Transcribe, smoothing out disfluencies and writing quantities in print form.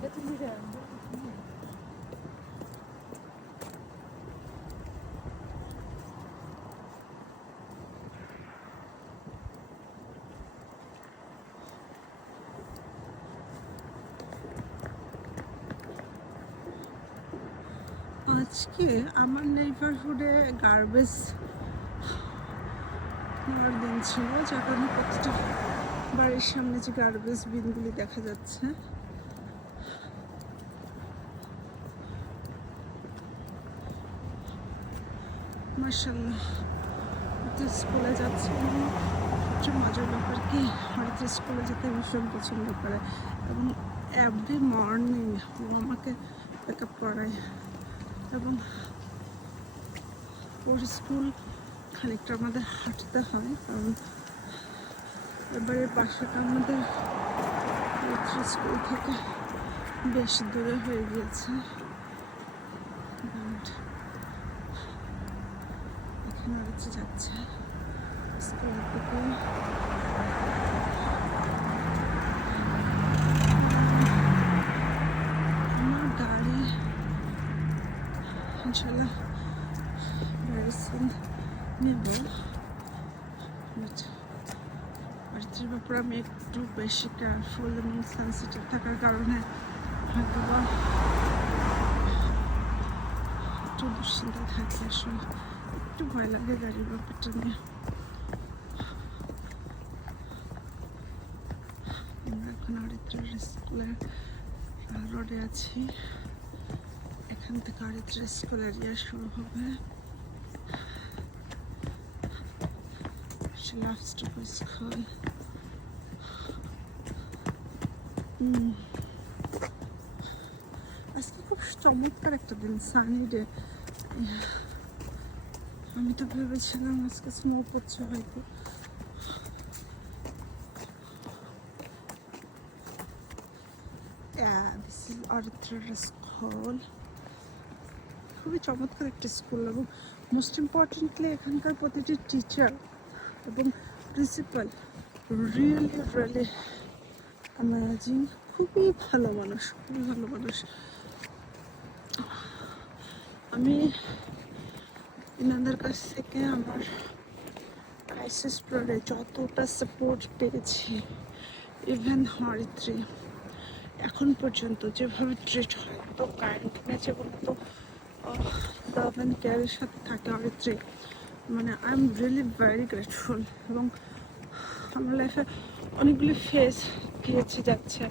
আজকে আমার নেইবারহুডে গার্বেজ নেওয়ার দিন ছিল, যার কারণে প্রতিটা বাড়ির সামনে যে গার্বেজ বিনগুলি দেখা যাচ্ছে। মাশাআল্লাহ, স্কুলে যাচ্ছে। সবচেয়ে মজার ব্যাপার কি, হয়তো স্কুলে যেতে ভীষণ পছন্দ করে এবং এভরি মর্নিং ও আমাকে পিক আপ করায় এবং ওর স্কুল খানিকটা আমাদের হাঁটতে হয়, কারণ এবারে বাসাটা আমাদের স্কুল থেকে বেশ দূরে হয়ে গিয়েছে। এখানে হচ্ছে যাচ্ছে স্কুলের দিকে। আমার গাড়ি ইনশাল্লাহ মেডিসিন নেব, বাড়ির ব্যাপারে আমি একটু বেশি কেয়ারফুল এবং সেন্সিটিভ থাকার কারণে হয়তো বা একটু দুশ্চিন্তা থাকে। আসলে একটু ভয় লাগে গাড়ির ব্যাপারটা নিয়ে। আমরা এখন অরিত্রার স্কুলের রোডে আছি। এখান থেকে অরিত্রার স্কুল এরিয়া শুরু হবে। She loves to go to school. আজকে খুব চমৎকার একটা দিন, সানি ডে। আমি তো ভেবেছিলাম আজকে স্নো পড়ছে হয়তো। দিস ইজ অরিত্রার স্কুল। খুবই চমৎকার একটা স্কুল এবং মোস্ট ইম্পর্টেন্টলি এখানকার প্রতিটি টিচার এবং প্রিন্সিপাল রিয়েলি অ্যামেজিং। খুবই ভালো মানুষ, খুবই ভালো মানুষ। আমি এনাদের কাছ থেকে আমার ক্রাইসিস পিরিয়ডে যতটা সাপোর্ট পেয়েছি, ইভেন হরিত্রী এখন পর্যন্ত যেভাবে ট্রিট হয়, তো কাইন্ডনেস এবং তো লাভ অ্যান্ড কেয়ারের সাথে থাকে হরিত্রী, মানে I am really very grateful. এবং আমার লাইফে অনেকগুলি ফেজ গিয়েছে যাচ্ছে,